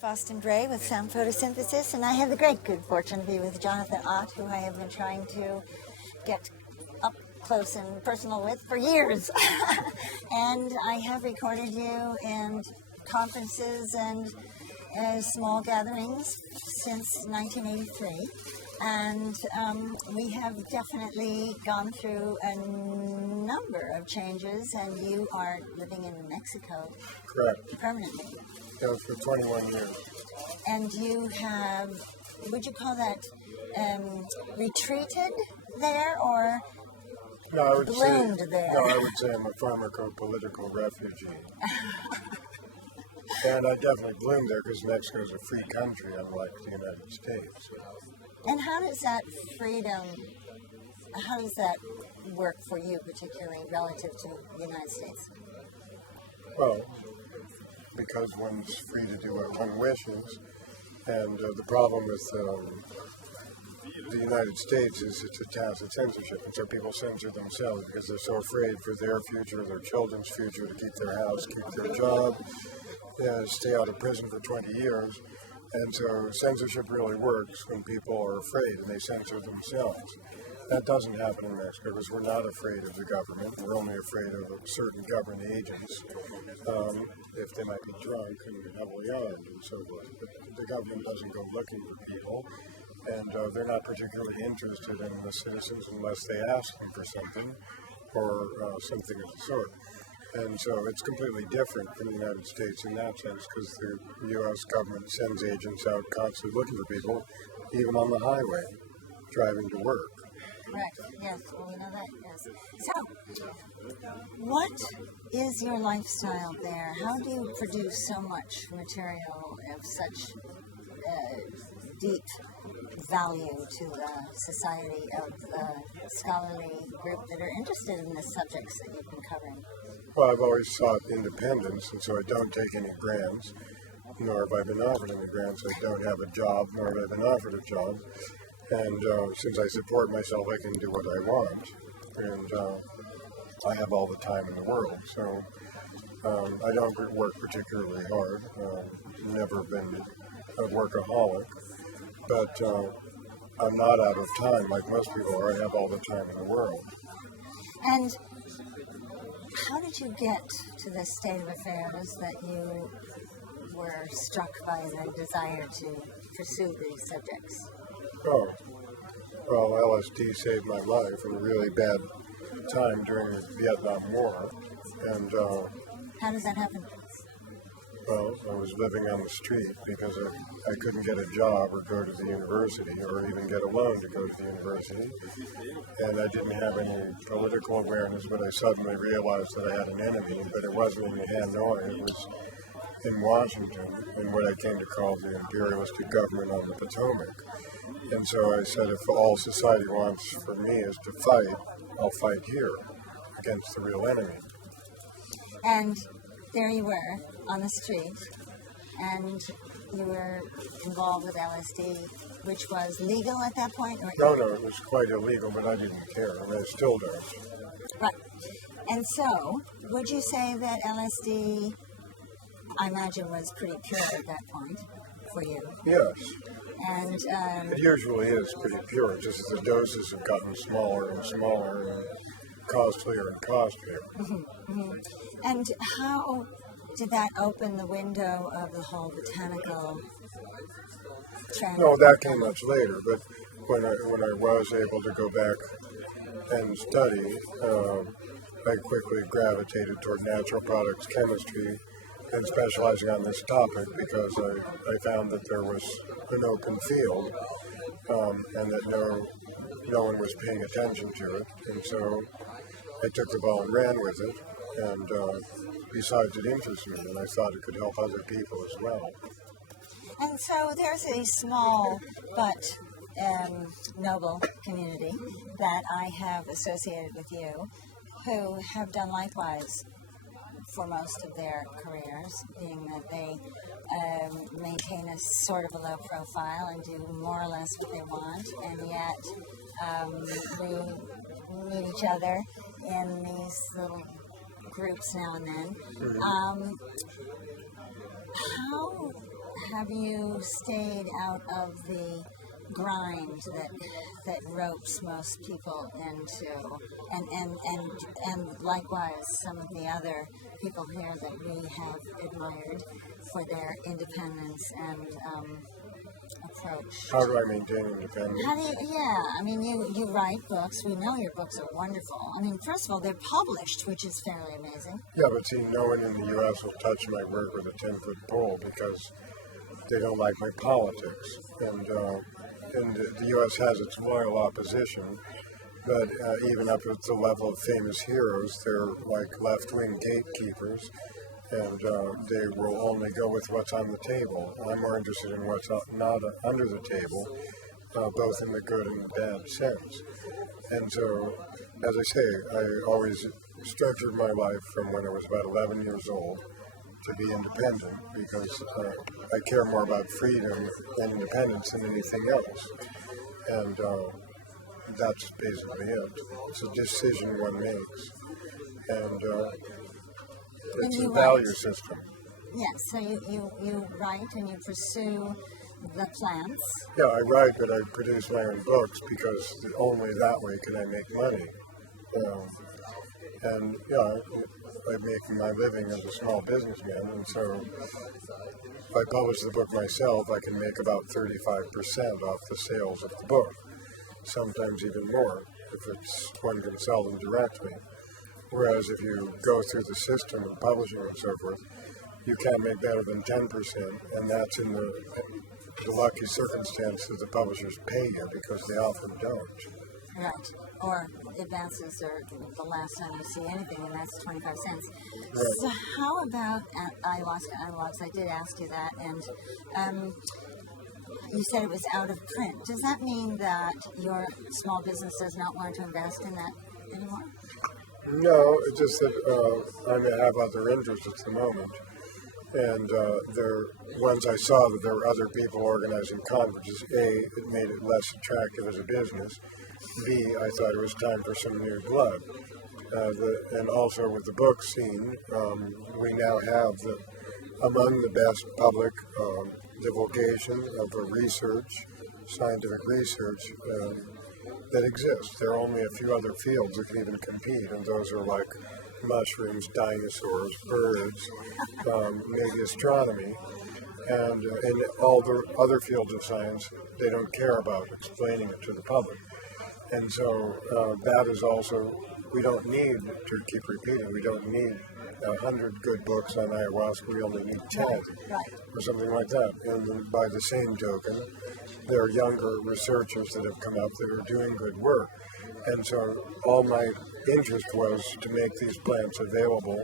Faustin Bray with Sound Photosynthesis, and I have the great good fortune to be with Jonathan Ott, who I have been trying to get up close and personal with for years. And I have recorded you in conferences and small gatherings since 1983. And we have definitely gone through a number of changes, and you are living in Mexico. Correct. Permanently. Yeah, for 21 years. And you have, would you call that retreated there, or no, I would bloomed say, there? No, I would say I'm a pharmaco-political refugee. And I definitely bloomed there because Mexico is a free country, unlike the United States. And how does that freedom, how does that work for you particularly relative to the United States? Well, because one's free to do what one wishes, and the problem with the United States is it's a tacit censorship, and so people censor themselves because they're so afraid for their future, their children's future, to keep their house, keep their job, stay out of prison for 20 years. And so censorship really works when people are afraid and they censor themselves. That doesn't happen in Mexico because we're not afraid of the government. We're only afraid of certain government agents if they might be drunk and heavily armed and so forth. But the government doesn't go looking for people, and they're not particularly interested in the citizens unless they ask them for something or something of the sort. And so it's completely different from the United States in that sense because the U.S. government sends agents out constantly looking for people, even on the highway, driving to work. Right, yes, well, we know that, yes. So, what is your lifestyle there? How do you produce so much material of such deep value to the society of the scholarly group that are interested in the subjects that you've been covering? Well, I've always sought independence, and so I don't take any grants, nor have I been offered any grants. I don't have a job, nor have I been offered a job. And since I support myself, I can do what I want. And I have all the time in the world. So I don't work particularly hard. Never been a workaholic. But I'm not out of time like most people are. I have all the time in the world. And how did you get to this state of affairs that you were struck by the desire to pursue these subjects? Oh, well, LSD saved my life in a really bad time during the Vietnam War. And how does that happen? Well, I was living on the street because I couldn't get a job or go to the university or even get a loan to go to the university. And I didn't have any political awareness, but I suddenly realized that I had an enemy, but it wasn't in Hanoi, it was in Washington, in what I came to call the imperialistic government on the Potomac. And so I said, if all society wants for me is to fight, I'll fight here against the real enemy. And there you were on the street, and you were involved with LSD, which was legal at that point? Or No, it was quite illegal, but I didn't care. I mean, I still don't. Right. And so, would you say that LSD, I imagine, was pretty pure at that point for you? Yes. And it usually is pretty pure, just as the doses have gotten smaller and smaller and costlier and costlier. Mm-hmm, mm-hmm. And how did that open the window of the whole botanical trend? No, that came much later, but when I was able to go back and study, I quickly gravitated toward natural products chemistry and specializing on this topic because I found that there was an open field and that no one was paying attention to it. And so I took the ball and ran with it, and besides it interested me, and I thought it could help other people as well. And so there's a small but noble community that I have associated with you who have done likewise for most of their careers, being that they maintain a sort of a low profile and do more or less what they want, and yet we meet each other in these little groups now and then. have you stayed out of the grind that ropes most people into, and likewise some of the other people here that we have admired for their independence and approach? How do I maintain independence? I mean, you write books. We know your books are wonderful. I mean, first of all, they're published, which is fairly amazing. Yeah, but see, no one in the U.S. will touch my work with a 10-foot pole because they don't like my politics. And the U.S. has its loyal opposition, but even up at the level of famous heroes, they're like left-wing gatekeepers, and they will only go with what's on the table. I'm more interested in what's not under the table, both in the good and the bad sense. And so, as I say, I always structured my life from when I was about 11 years old to be independent, because I care more about freedom and independence than anything else. And that's basically it. It's a decision one makes. And it's a value system. Yes, so you write and you pursue the plants. Yeah, I write, but I produce my own books because only that way can I make money. And yeah, I'm making my living as a small businessman, and so if I publish the book myself, I can make about 35% off the sales of the book, sometimes even more if it's one can sell them directly. Whereas if you go through the system of publishing and so forth, you can't make better than 10%, and that's in the lucky circumstance that the publishers pay you, because they often don't. Right. Or advances are the last time you see anything, and that's 25 cents. Right. So how about ayahuasca analogs? I did ask you that, and you said it was out of print. Does that mean that your small business does not want to invest in that anymore? No, it's just that I may have other interests at the moment. And once I saw that there were other people organizing conferences, A, it made it less attractive as a business. B, I thought it was time for some new blood. And also with the book scene, we now have among the best public divulgation of scientific research that exists. There are only a few other fields that can even compete, and those are like mushrooms, dinosaurs, birds, maybe astronomy, and in all the other fields of science, they don't care about explaining it to the public. And so that is also, we don't need to keep repeating, we don't need 100 good books on ayahuasca, we only need 10 or something like that. And then by the same token, there are younger researchers that have come up that are doing good work. And so all my interest was to make these plants available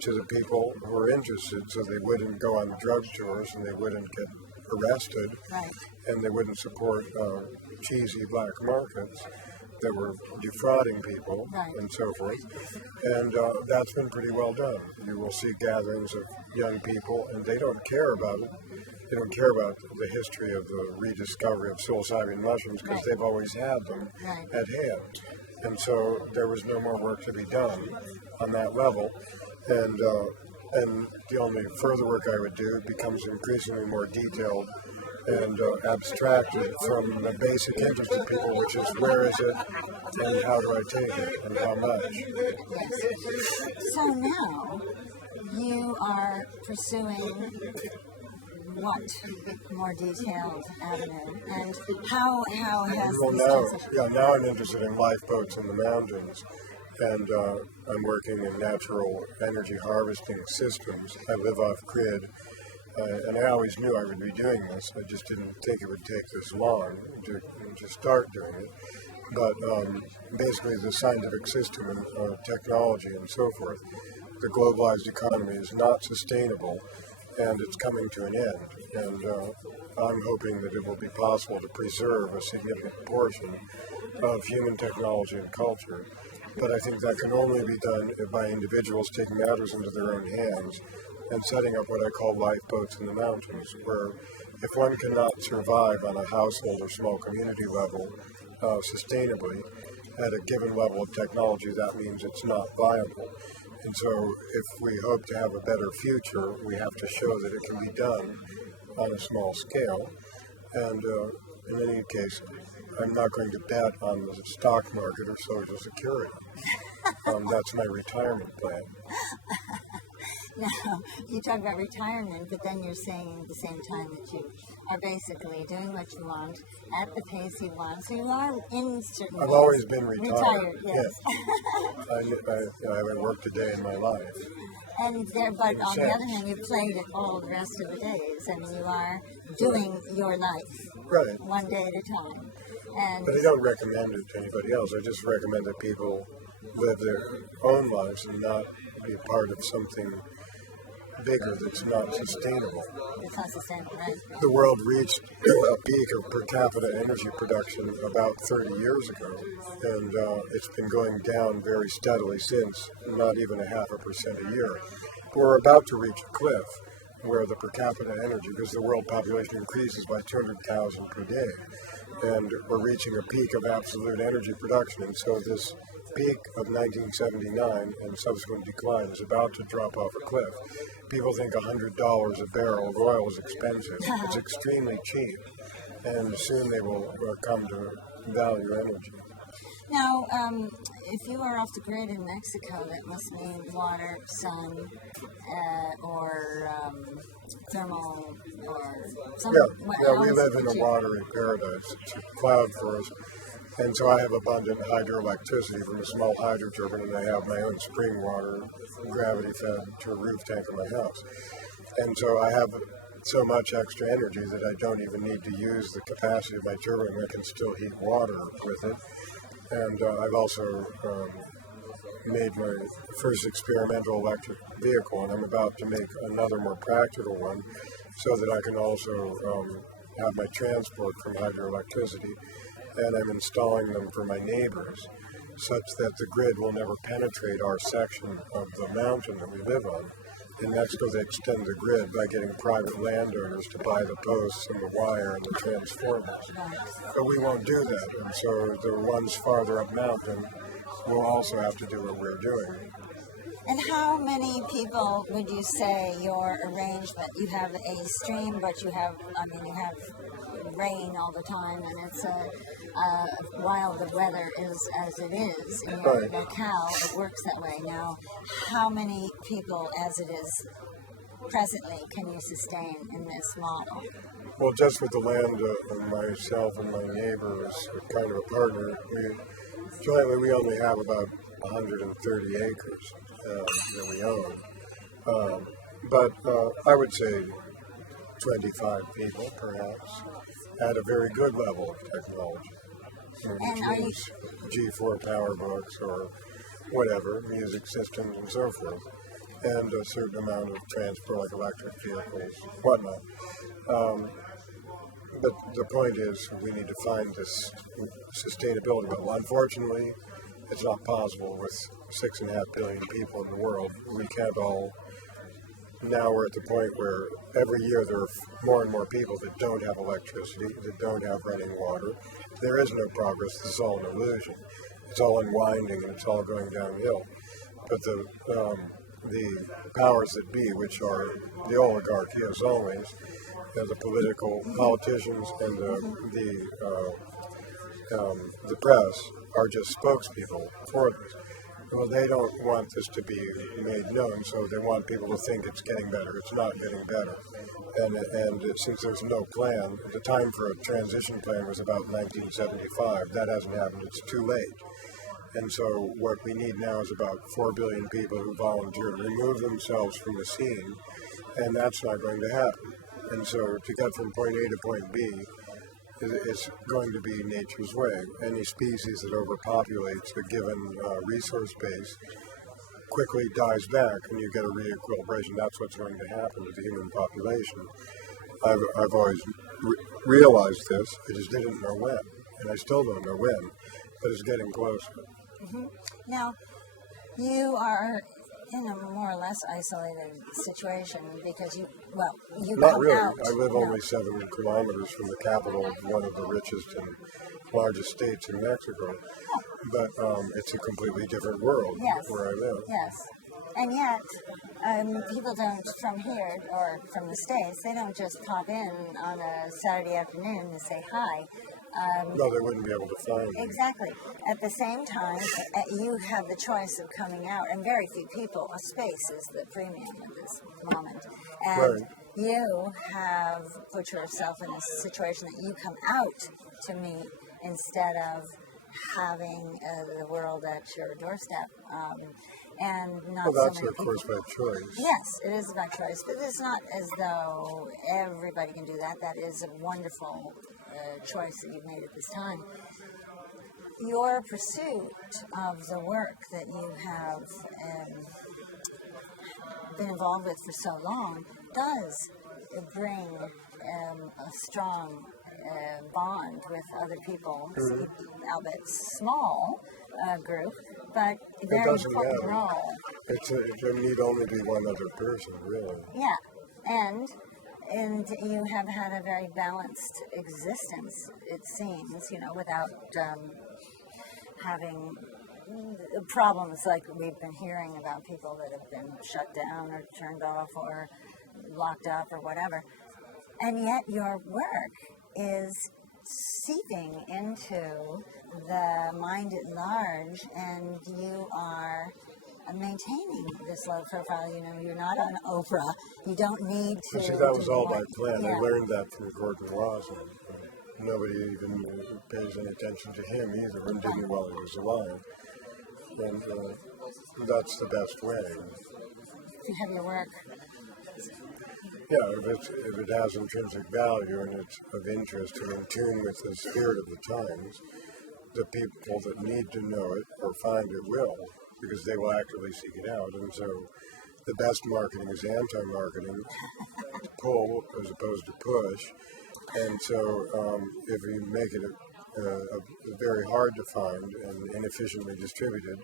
to the people who are interested, so they wouldn't go on drug tours and they wouldn't get arrested, and they wouldn't support cheesy black markets that were defrauding people and so forth. And that's been pretty well done. You will see gatherings of young people, and they don't care about it. They don't care about the history of the rediscovery of psilocybin mushrooms, because they've always had them at hand. And so there was no more work to be done on that level. And the only further work I would do becomes increasingly more detailed and abstracted from the basic interest of people, which is where is it and how do I take it and how much. So now you are pursuing what more detailed avenue, and how has now I'm interested in lifeboats in the mountains, and I'm working in natural energy harvesting systems. I live off grid, and I always knew I would be doing this. I just didn't think it would take this long to start doing it. But basically the scientific system and technology and so forth, the globalized economy is not sustainable, and it's coming to an end. And I'm hoping that it will be possible to preserve a significant portion of human technology and culture. But I think that can only be done by individuals taking matters into their own hands and setting up what I call lifeboats in the mountains, where if one cannot survive on a household or small community level sustainably at a given level of technology, that means it's not viable. And so if we hope to have a better future, we have to show that it can be done on a small scale. And in any case, I'm not going to bet on the stock market or Social Security. That's my retirement plan. Now, you talk about retirement, but then you're saying at the same time that you are basically doing what you want at the pace you want. So you are in certain I've ways always been retired. Yes. I haven't worked a day in my life. And there, but on the other hand, you played it all the rest of the days. I mean, you are doing your life Right. one day at a time. And But I don't recommend it to anybody else. I just recommend that people live their own lives and not be part of something bigger that's not sustainable. it's not sustainable, right? The world reached a peak of per capita energy production about 30 years ago, and it's been going down very steadily since, not even 0.5% a year. We're about to reach a cliff where the per capita energy, because the world population increases by 200,000 per day, and we're reaching a peak of absolute energy production, and so this peak of 1979 and subsequent decline is about to drop off a cliff. People think $100 a barrel of oil is expensive. It's extremely cheap, and soon they will come to value energy. Now, if you are off the grid in Mexico, that must mean water, sun, or thermal, or some. Yeah, we live in a watery paradise. It's a cloud forest. And so I have abundant hydroelectricity from a small hydro turbine, and I have my own spring water, gravity fed to a roof tank in my house. And so I have so much extra energy that I don't even need to use the capacity of my turbine. I can still heat water with it. And I've also made my first experimental electric vehicle, and I'm about to make another more practical one so that I can also have my transport from hydroelectricity. And I'm installing them for my neighbors such that the grid will never penetrate our section of the mountain that we live on. In Mexico, they extend the grid by getting private landowners to buy the posts and the wire and the transformers. But we won't do that, and so the ones farther up mountain will also have to do what we're doing. And how many people would you say your arrangement? You have a stream, but you have rain all the time, and it's while the weather is as it is in your locale, it works that way. Now, how many people, as it is presently, can you sustain in this model? Well, just with the land of myself and my neighbor as kind of a partner, jointly we only have about 130 acres that we own. But I would say 25 people, perhaps, at a very good level of technology. And are you G4 power books or whatever, music systems and so forth, and a certain amount of transport like electric vehicles, whatnot. But the point is we need to find this sustainability. But unfortunately, it's not possible with 6.5 billion people in the world. We can't all. Now we're at the point where every year there are more and more people that don't have electricity, that don't have running water. There is no progress. This is all an illusion. It's all unwinding and it's all going downhill. But the powers that be, which are the oligarchy as always, the political politicians and the press are just spokespeople for this. Well, they don't want this to be made known, so they want people to think it's getting better. It's not getting better. And since there's no plan, the time for a transition plan was about 1975. That hasn't happened. It's too late. And so what we need now is about 4 billion people who volunteer to remove themselves from the scene, and that's not going to happen. And so to get from point A to point B, it's going to be nature's way. Any species that overpopulates a given resource base quickly dies back and you get a re-equilibration. That's what's going to happen to the human population. I've always realized this. I just didn't know when, and I still don't know when, but it's getting closer. Mm-hmm. Now, you are in a more or less isolated situation because you Not come really. out. I live only 7 kilometers from the capital of one of the richest and largest states in Mexico. But it's a completely different world Yes. where I live. Yes. And yet, people don't, from here or from the States, they don't just pop in on a Saturday afternoon and say hi. No, they wouldn't be able to find me. Exactly. At the same time, you have the choice of coming out, and very few people, a space is the premium at this moment. And you have put yourself in a situation that you come out to meet instead of having the world at your doorstep. And not Well, that's, so many of course, by choice. Yes, it is by choice, but it's not as though everybody can do that. That is a wonderful choice that you've made at this time. Your pursuit of the work that you have been involved with for so long does bring a strong bond with other people, albeit small group, but very important role. It need only be one other person, really. Yeah, and you have had a very balanced existence, it seems, without having problems like we've been hearing about people that have been shut down or turned off or locked up or whatever. And yet your work is seeping into the mind at large, and you are maintaining this low profile. You're not on Oprah. You don't need to. See, that was all by plan. Yeah. I learned that from Gordon Wasson. Nobody even pays any attention to him either, and didn't while he was alive. And that's the best way. You have your work. Yeah, if it has intrinsic value and it's of interest and in tune with the spirit of the times, the people that need to know it or find it will, because they will actively seek it out. And so the best marketing is anti-marketing, pull as opposed to push. And so if you make it very hard to find and inefficiently distributed,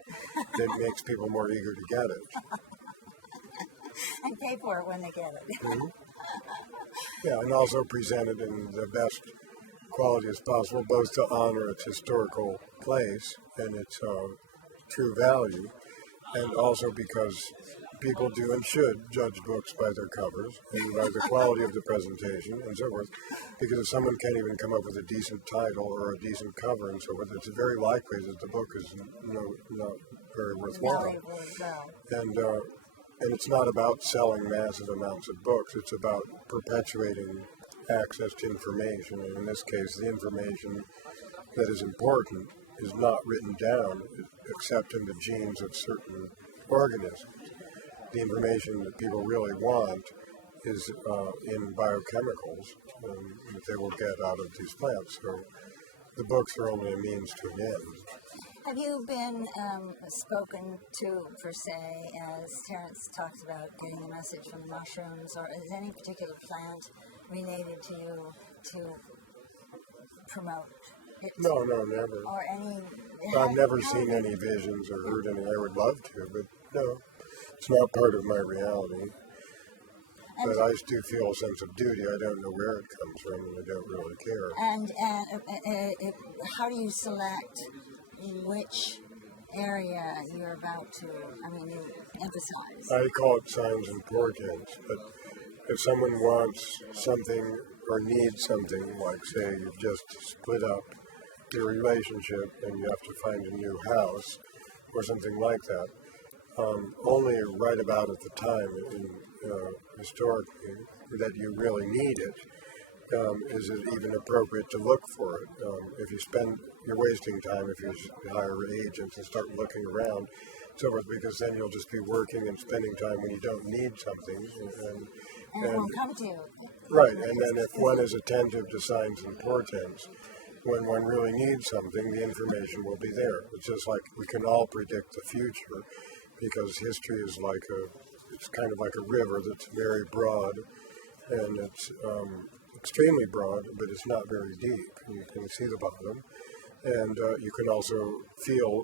it makes people more eager to get it. And pay for it when they get it. Mm-hmm. Yeah, and also present it in the best quality as possible, both to honor its historical place and its true value, and also because people do and should judge books by their covers and by the quality of the presentation and so forth, because if someone can't even come up with a decent title or a decent cover and so forth, it's very likely that the book is not very worthwhile. And it's not about selling massive amounts of books, it's about perpetuating access to information, and in this case, the information that is important is not written down except in the genes of certain organisms. The information that people really want is in biochemicals that they will get out of these plants. So the books are only a means to an end. Have you been spoken to, per se, as Terence talks about getting a message from the mushrooms, or is any particular plant related to you to promote it? No, never. Or any... I've never seen any visions or heard any. I would love to, but no, it's not part of my reality. But I do feel a sense of duty. I don't know where it comes from, and I don't really care. And how do you select which area you're about to, you emphasize? I call it signs and portents, but if someone wants something or needs something, like say you've just split up your relationship and you have to find a new house or something like that, only right about at the time historically that you really need it, is it even appropriate to look for it. If you're wasting time if you hire agents and start looking around, so forth, because then you'll just be working and spending time when you don't need something. And it won't come to you. Right, and then if one is attentive to signs and portents, when one really needs something, the information will be there. It's just like we can all predict the future, because history is it's kind of like a river that's very broad, and it's extremely broad, but it's not very deep. You can see the bottom, and you can also feel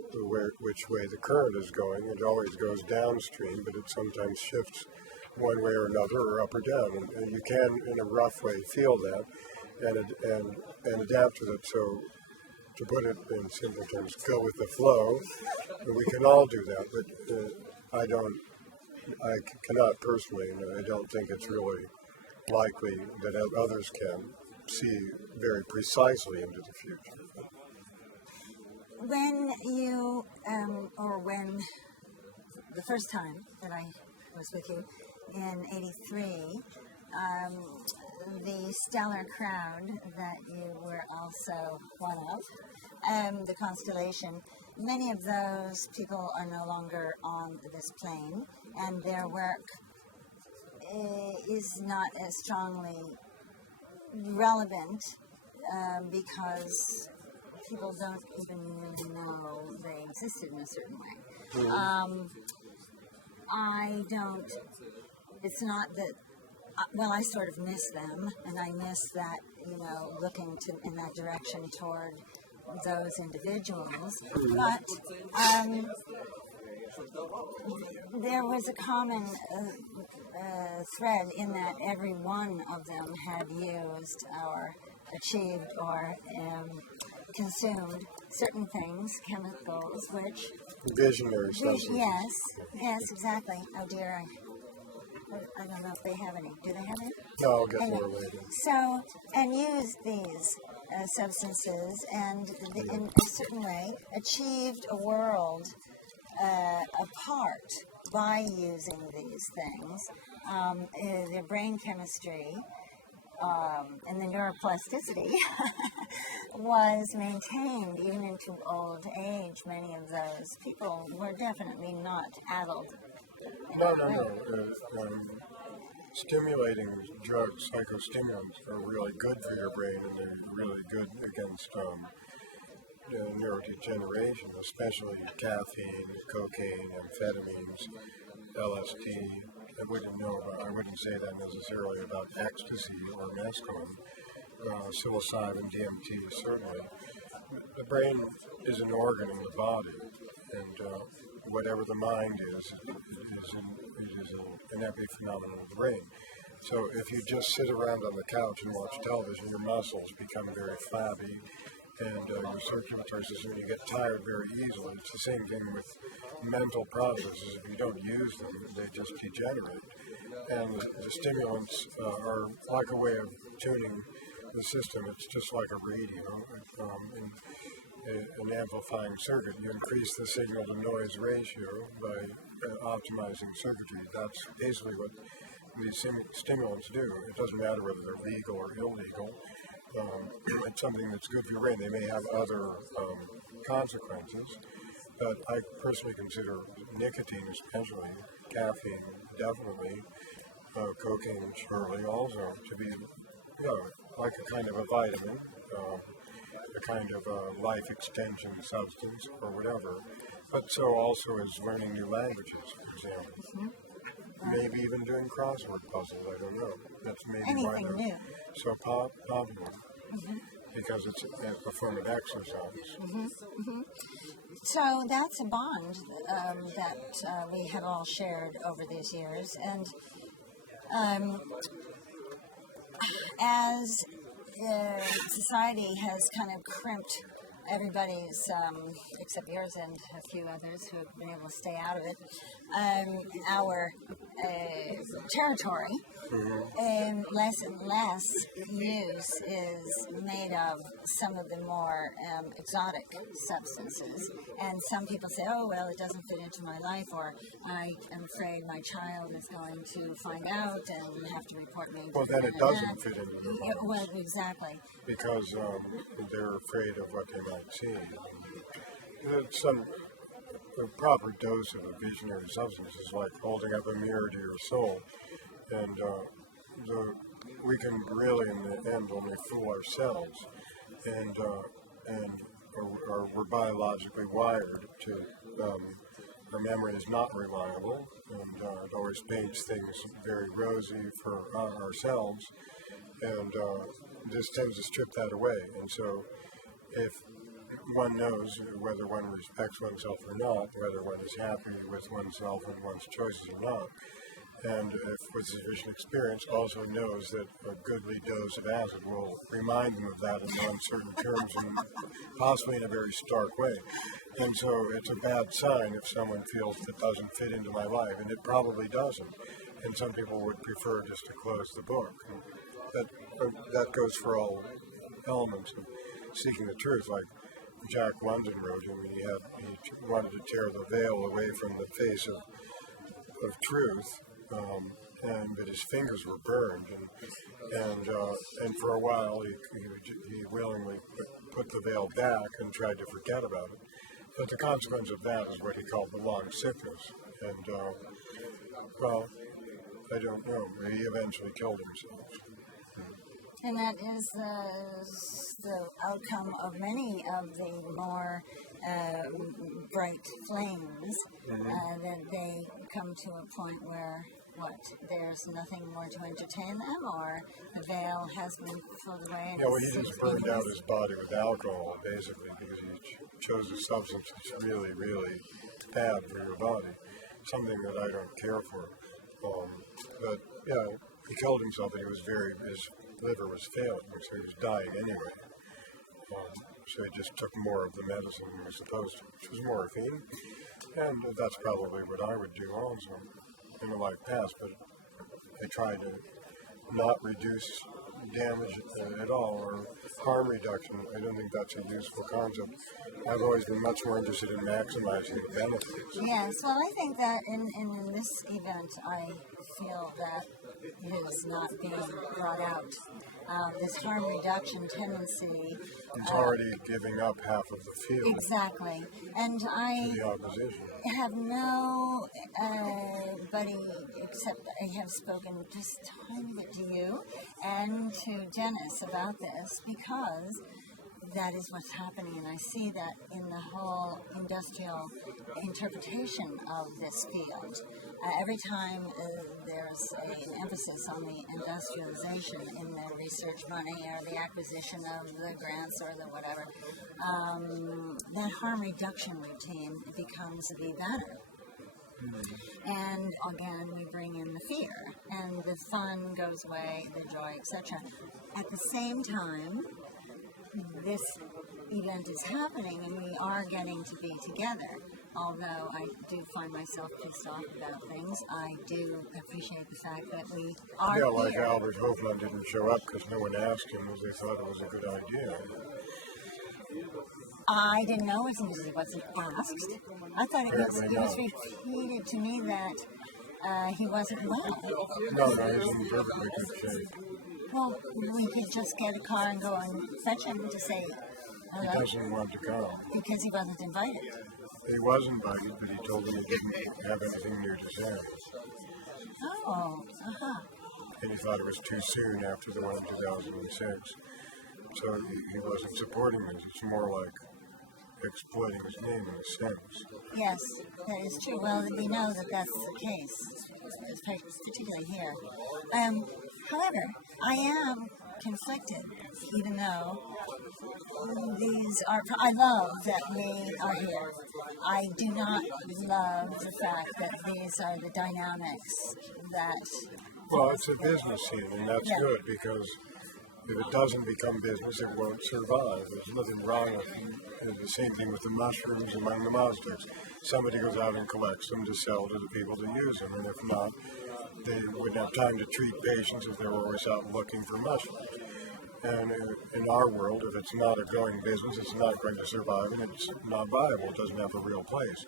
which way the current is going. It always goes downstream, but it sometimes shifts one way or another, or up or down, and you can, in a rough way, feel that and adapt to it. So, to put it in simple terms, go with the flow. And we can all do that, but I don't cannot personally, and I don't think it's really likely that others can see very precisely into the future. When you, or when the first time that I was with you in '83, the stellar crowd that you were also one of, the Constellation, many of those people are no longer on this plane, and their work is not as strongly relevant because people don't even really know they existed in a certain way. I don't, it's not that, well, I sort of miss them, and I miss that, looking in that direction toward those individuals. But there was a common thread in that every one of them had used or achieved or consumed certain things, chemicals, which... Visionary substances. Yes, exactly. Oh dear, I don't know if they have any. Do they have any? No, I'll get more later. So, and used these substances and in a certain way achieved a world apart by using these things. Their brain chemistry and the neuroplasticity was maintained even into old age. Many of those people were definitely not addled. No. Stimulating drugs, psychostimulants, are really good for your brain, and they're really good against neurodegeneration, especially caffeine, cocaine, amphetamines, LSD. I wouldn't say that necessarily about ecstasy or mescaline, psilocybin, DMT, certainly. The brain is an organ in the body, and whatever the mind is an epiphenomenon of the brain. So if you just sit around on the couch and watch television, your muscles become very flabby, and your circulatory system, you get tired very easily. It's the same thing with mental processes. If you don't use them, they just degenerate. And the stimulants are like a way of tuning the system. It's just like a radio, an amplifying circuit. You increase the signal-to-noise ratio by optimizing circuitry. That's basically what these stimulants do. It doesn't matter whether they're legal or illegal. It's something that's good for your brain. They may have other consequences, but I personally consider nicotine, especially caffeine, definitely, cocaine, surely also, to be like a kind of a vitamin, a kind of a life extension substance or whatever. But so also is learning new languages, for example. Mm-hmm. Maybe even doing crossword puzzles, I don't know. That's maybe anything why they're new. So popular, because it's a form of exercise. Mm-hmm. Mm-hmm. So that's a bond that we have all shared over these years. And as society has kind of crimped everybody's, except yours and a few others who have been able to stay out of it, our territory, less and less use is made of some of the more exotic substances. And some people say, oh, well, it doesn't fit into my life, or I am afraid my child is going to find out and have to report me. Well, then it doesn't fit into your life. Well, exactly. Because they're afraid of what they might see. A proper dose of a visionary substance is like holding up a mirror to your soul. And we can really, in the end, only fool ourselves. And we're biologically wired to, our memory is not reliable, and it always paints things very rosy for ourselves. And this tends to strip that away. And so if one knows whether one respects oneself or not, whether one is happy with oneself and one's choices or not, and if with sufficient experience also knows that a goodly dose of acid will remind them of that in uncertain terms and possibly in a very stark way, And so it's a bad sign if someone feels it doesn't fit into my life, and it probably doesn't. And some people would prefer just to close the book. That goes for all elements of seeking the truth. Like Jack London wrote, he wanted to tear the veil away from the face of truth, but his fingers were burned, and for a while he willingly put the veil back and tried to forget about it. But the consequence of that is what he called the long sickness. And, well, I don't know. He eventually killed himself. And that is the outcome of many of the more bright flames, that they come to a point where there's nothing more to entertain them, or the veil has been pulled away. Yeah, well, he just burned out his body with alcohol, basically, because he chose a substance that's really, really bad for your body, something that I don't care for. But, yeah, he killed himself, and his liver was failing, so he was dying anyway. So he just took more of the medicine than he was supposed to, which was morphine, and that's probably what I would do also in a life past, but I tried to not reduce damage at all, or harm reduction. I don't think that's a useful concept. I've always been much more interested in maximizing the benefits. Yes, well, I think that in this event, I feel that it is not being brought out. This harm reduction tendency. It's already giving up half of the field. Exactly. And I the opposition. Have nobody except I have spoken just a tiny bit to you and to Dennis about this, because that is what's happening, and I see that in the whole industrial interpretation of this field. Every time there's an emphasis on the industrialization in the research money or the acquisition of the grants or the whatever, that harm reduction routine becomes a be better. And again, we bring in the fear, and the fun goes away, the joy, etc. At the same time, this event is happening, and we are getting to be together. Although I do find myself pissed off about things, I do appreciate the fact that we are here. Yeah, like here. Albert Hofmann didn't show up because no one asked him, as they thought it was a good idea. I didn't know as soon as he wasn't asked. I thought it was repeated to me that he wasn't well. No, he's in perfectly good shape. Well, we could just get a car and go and fetch him to say hello. He doesn't want to come. Because he wasn't invited. He was invited, but he told them he didn't have anything new to say. Oh, And he thought it was too soon after the one in 2006. So he wasn't supporting this. It's more like exploiting his name in a sense. Yes, that is true. Well, we know that that's the case, particularly here. However, I am conflicted, even though I love that we are here. I do not love the fact that these are the dynamics that... Well, it's a business scene, and that's good, because if it doesn't become business, it won't survive. There's nothing wrong with it. The same thing with the mushrooms among the Mazdacs. Somebody goes out and collects them to sell to the people to use them, and if not, they wouldn't have time to treat patients if they were always out looking for mushrooms. And in our world, if it's not a going business, it's not going to survive, and it's not viable. It doesn't have a real place.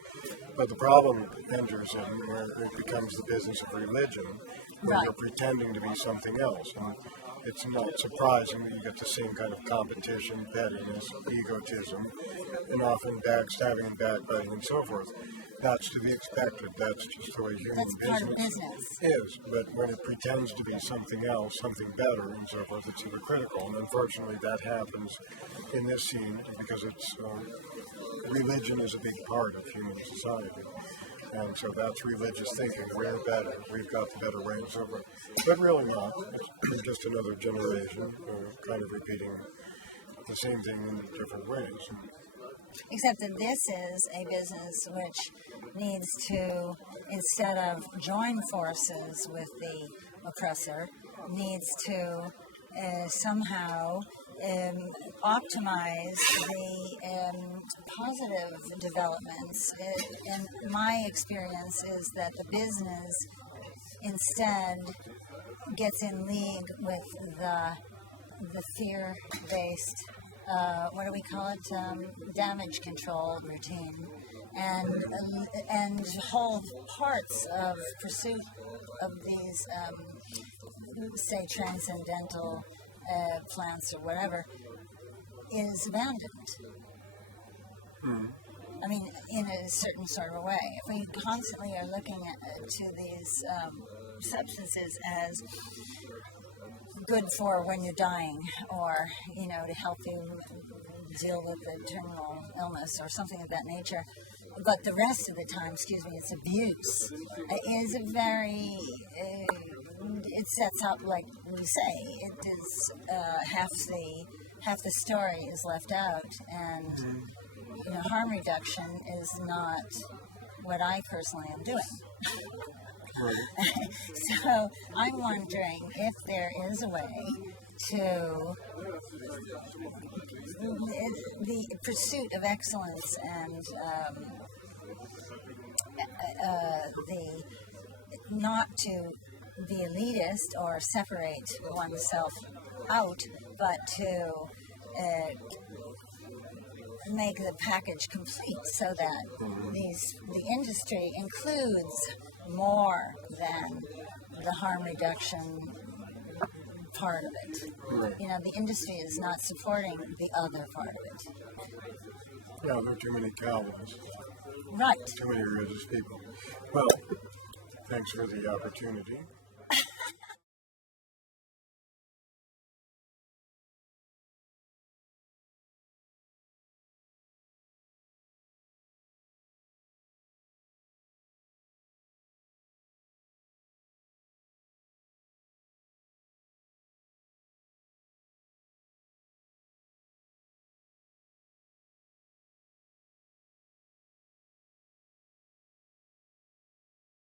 But the problem enters in where it becomes the business of religion, where you're pretending to be something else. And it's not surprising that you get the same kind of competition, pettiness, egotism, and often backstabbing and backbiting and so forth. That's to be expected. That's just the way human business is. But when it pretends to be something else, something better, and so forth, it's hypocritical. And unfortunately, that happens in this scene because it's religion is a big part of human society. And so that's religious thinking. We're better. We've got the better way and so forth. But really not. It's just another generation kind of repeating the same thing in different ways. Except that this is a business which needs to, instead of join forces with the oppressor, needs to somehow optimize the positive developments. And my experience is that the business instead gets in league with the fear-based, what do we call it, damage control routine, and whole parts of pursuit of these, say, transcendental plants or whatever, is abandoned. I mean, in a certain sort of a way. If we constantly are looking to these substances as good for when you're dying, or, you know, to help you deal with the terminal illness or something of that nature, but the rest of the time, it's abuse, is a very, it sets up, like you say, it is half the story is left out, and you know, harm reduction is not what I personally am doing. So I'm wondering if there is a way to the pursuit of excellence and the not to be elitist or separate oneself out, but to make the package complete so that the industry includes more than the harm reduction part of it. Right. You know, the industry is not supporting the other part of it. Yeah, there are too many cowboys. Right. Too many religious people. Well, thanks for the opportunity.